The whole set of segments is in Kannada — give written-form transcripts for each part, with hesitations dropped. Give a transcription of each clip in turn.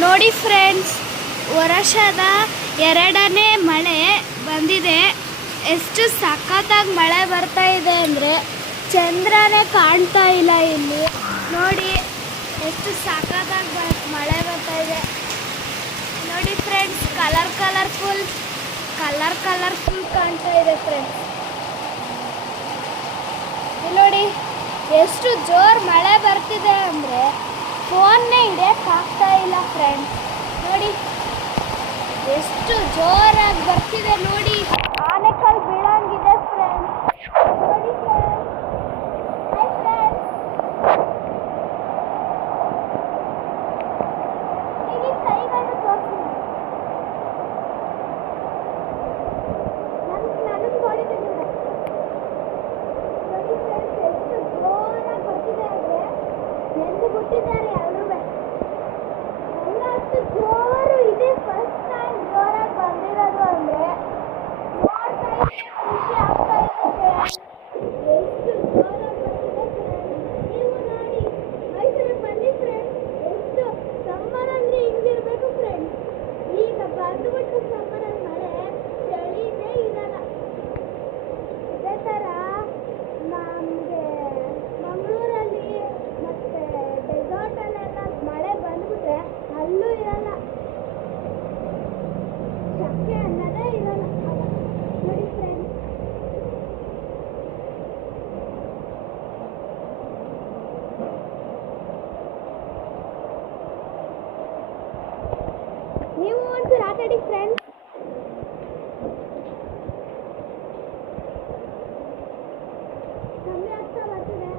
ನೋಡಿ ಫ್ರೆಂಡ್ಸ್, ವರ್ಷದ ಎರಡನೇ ಮಳೆ ಬಂದಿದೆ. ಎಷ್ಟು ಸಖತ್ತಾಗಿ ಮಳೆ ಬರ್ತಾ ಇದೆ ಅಂದರೆ ಚಂದ್ರನೇ ಕಾಣ್ತಾ ಇಲ್ಲ ಇಲ್ಲಿ. ನೋಡಿ ಎಷ್ಟು ಸಖತ್ತಾಗಿ ಮಳೆ ಬರ್ತಾ ಇದೆ ನೋಡಿ ಫ್ರೆಂಡ್ಸ್. ಕಲರ್ಫುಲ್ ಕಾಣ್ತಾ ಇದೆ ಫ್ರೆಂಡ್ಸ್. ನೋಡಿ ಎಷ್ಟು ಜೋರು ಮಳೆ ಬರ್ತಿದೆ ಅಂದರೆ ಫೋನ್ನೇ ಹಿಡಿಯೋಕ್ಕಾಗ್ತಾ ಇಲ್ಲ ಫ್ರೆಂಡ್ಸ್. ನೋಡಿ ಎಷ್ಟು ಜೋರಾಗಿ ಬರ್ತಿದೆ. ನೋಡಿ ಆನೆಕಲ್ ಬೀಳಂಗಿದೆ ಫ್ರೆಂಡ್ಸ್. ನೋಡಿ ಫ್ರೆಂಡ್ಸ್, ಹಾಯ್ ಫ್ರೆಂಡ್ಸ್. ಈಗ ಕೈಗಳು ತೋರಿಸಿ ನನಗೆ ನೋಡಿದ್ದೀನಿ. ನೋಡಿ ಫ್ರೆಂಡ್ಸ್, ಎಷ್ಟು ಜೋರಾಗಿ ಬರ್ತಿದೆ ಅಂದರೆ ನೆಂದು ಬಿಟ್ಟಿದ್ದಾರೆ ಎಲ್ಲರೂ. ಎಲ್ಲ ಅಷ್ಟು ಜೋರು ಇದೆ. ಫಸ್ಟ್ ಟೈಮ್ ಜೋರಾಗಿ ಬಂದಿರೋದು ಅಂದರೆ ನೋಡ್ತಾ ಇದ್ರೆ ಖುಷಿ ಆಗ್ತಾ ಇದೆ. ಎಷ್ಟು ಜೋರಾಗಿ ಬರ್ತಿದೆ ಫ್ರೆಂಡ್ಸ್. ನೀವು ನೋಡಿ ಮೈಸೂರಿಗೆ ಬನ್ನಿ ಫ್ರೆಂಡ್ಸ್. ಎಷ್ಟು ಸಮ್ಮರ್ ಅಂದರೆ ಹಿಂಗಿರ್ಬೇಕು ಫ್ರೆಂಡ್ಸ್. ಈಗ ಬಂದುಬಿಟ್ಟು ಸಮ್ಮರಲ್ಲಿ ಮಳೆ ಚಳಿನೇ ಇರಲ್ಲ. ಇದೇ ಥರ ನಮಗೆ ಮಂಗಳೂರಲ್ಲಿ ಮತ್ತು ಡೆಸರ್ಟಲ್ಲೆಲ್ಲ ಮಳೆ ಬಂದ್ಬಿಟ್ರೆ ಅಲ್ಲೂ ಇರಲ್ಲ, ಶಕೆ ಅನ್ನೋದೇ ಇರಲ್ಲ. ನೋಡಿ ಫ್ರೆಂಡ್ಸ್, ನೀವು ಒಂಚೂರು ಆಟಾಡಿ ಫ್ರೆಂಡ್ಸ್. ಕಮ್ಮಿ ಆಗ್ತಾ ಬರ್ತಿದೆ.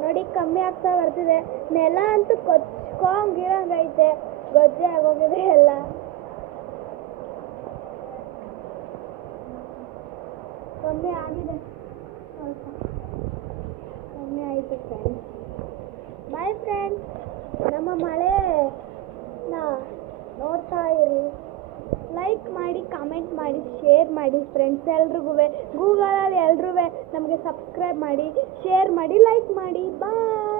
ನೋಡಿ ಕಮ್ಮಿ ಆಗ್ತಾ ಬರ್ತಿದೆ. ನೆಲ ಅಂತೂ ಕೊಚ್ಕೊಂಗಿರಂಗೈತೆ. ಗೊಜ್ಜೆ ಆಗೋಗಿದೆ ಎಲ್ಲ. ಕಮ್ಮಿ ಆಗಿದೆ, ಸ್ವಲ್ಪ ಕಮ್ಮಿ ಆಯಿತು ಫ್ರೆಂಡ್ಸ್. Bye friends. ನಮ್ಮ ಮಳೆನ ನೋಡ್ತಾ ಇರಿ. ಲೈಕ್ ಮಾಡಿ, ಕಮೆಂಟ್ ಮಾಡಿ, ಶೇರ್ ಮಾಡಿ ಫ್ರೆಂಡ್ಸ್. ಎಲ್ರಿಗೂ ಗೂಗಲಲ್ಲಿ ಎಲ್ರೂ ನಮಗೆ ಸಬ್ಸ್ಕ್ರೈಬ್ ಮಾಡಿ, ಶೇರ್ ಮಾಡಿ, ಲೈಕ್ ಮಾಡಿ. ಬಾಯ್.